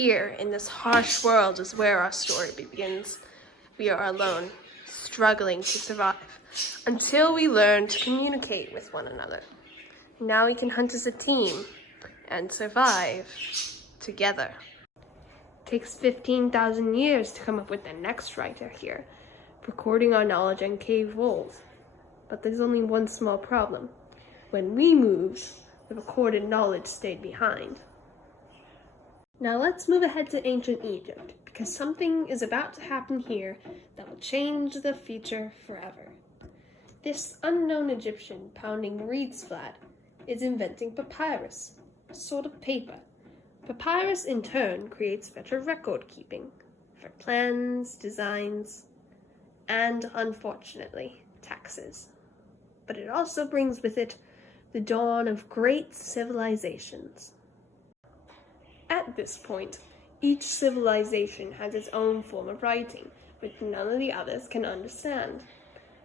Here, in this harsh world, is where our story begins. We are alone, struggling to survive, until we learn to communicate with one another. Now we can hunt as a team and survive together. It takes 15,000 years to come up with the next writer here, recording our knowledge on cave walls. But there's only one small problem. When we moved, the recorded knowledge stayed behind. Now let's move ahead to ancient Egypt, because something is about to happen here that will change the future forever. This unknown Egyptian pounding reeds flat is inventing papyrus, a sort of paper. Papyrus in turn creates better record keeping for plans, designs, and unfortunately, taxes. But it also brings with it the dawn of great civilizations. At this point, each civilization has its own form of writing, which none of the others can understand.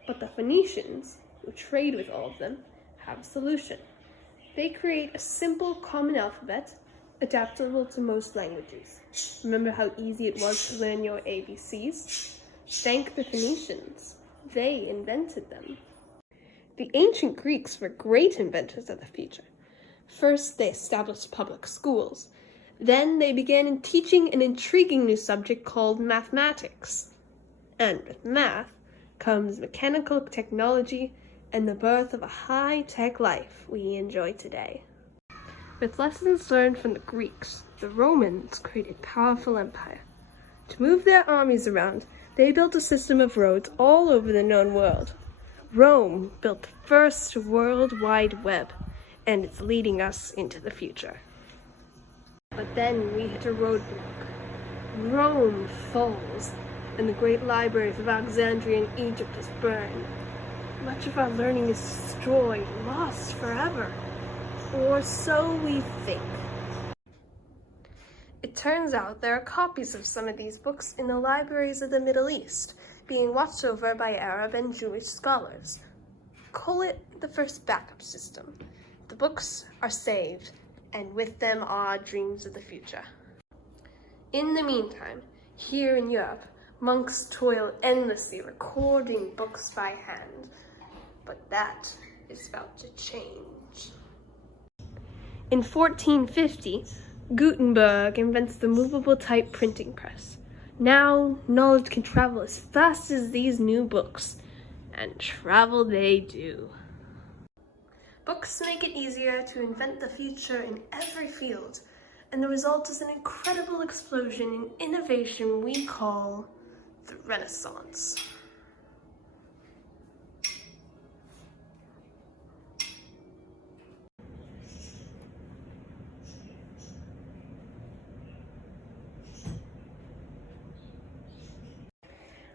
But the Phoenicians, who trade with all of them, have a solution. They create a simple common alphabet adaptable to most languages. Remember how easy it was to learn your ABCs? Thank the Phoenicians. They invented them. The ancient Greeks were great inventors of the future. First, they established public schools. Then they began teaching an intriguing new subject called mathematics. And with math comes mechanical technology and the birth of a high-tech life we enjoy today. With lessons learned from the Greeks, the Romans created a powerful empire. To move their armies around, they built a system of roads all over the known world. Rome built the first World Wide Web, and it's leading us into the future. But then we hit a roadblock. Rome falls, and the great libraries of Alexandria and Egypt is burned. Much of our learning is destroyed, lost forever. Or so we think. It turns out there are copies of some of these books in the libraries of the Middle East, being watched over by Arab and Jewish scholars. Call it the first backup system. The books are saved, and with them our dreams of the future. In the meantime, here in Europe, monks toil endlessly recording books by hand. But that is about to change. In 1450, Gutenberg invents the movable type printing press. Now, knowledge can travel as fast as these new books, and travel they do. Books make it easier to invent the future in every field, and the result is an incredible explosion in innovation we call the Renaissance.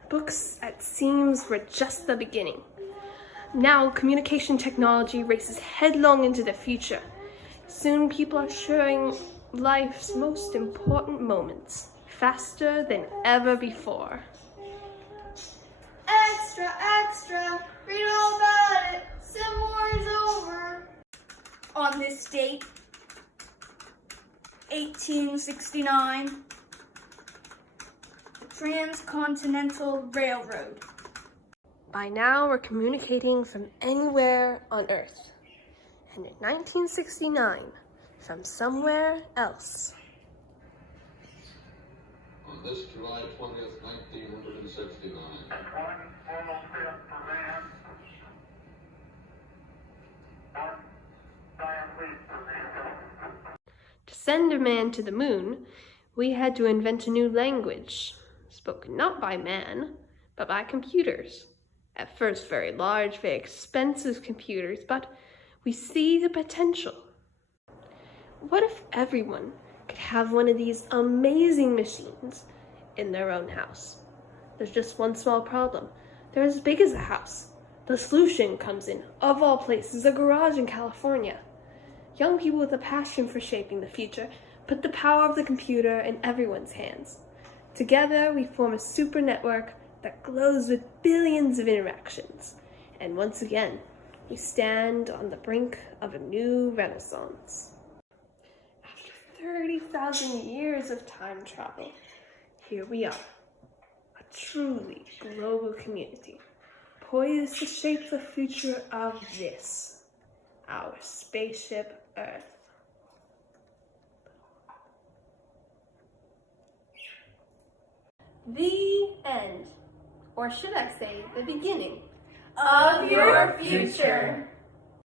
Books, it seems, were just the beginning. Now, communication technology races headlong into the future. Soon, people are sharing life's most important moments, faster than ever before. Extra, extra, read all about it. Civil War is over. On this date, 1869, the Transcontinental Railroad. By now, we're communicating from anywhere on Earth. And in 1969, from somewhere else. On this July 20th, 1969. To send a man to the moon, we had to invent a new language, spoken not by man, but by computers. At first, very large, very expensive computers, but we see the potential. What if everyone could have one of these amazing machines in their own house? There's just one small problem. They're as big as a house. The solution comes in, of all places, a garage in California. Young people with a passion for shaping the future put the power of the computer in everyone's hands. Together, we form a super network that glows with billions of interactions. And once again, we stand on the brink of a new renaissance. After 30,000 years of time travel, here we are, a truly global community, poised to shape the future of this, our spaceship Earth. The end, or should I say the beginning, Of your future.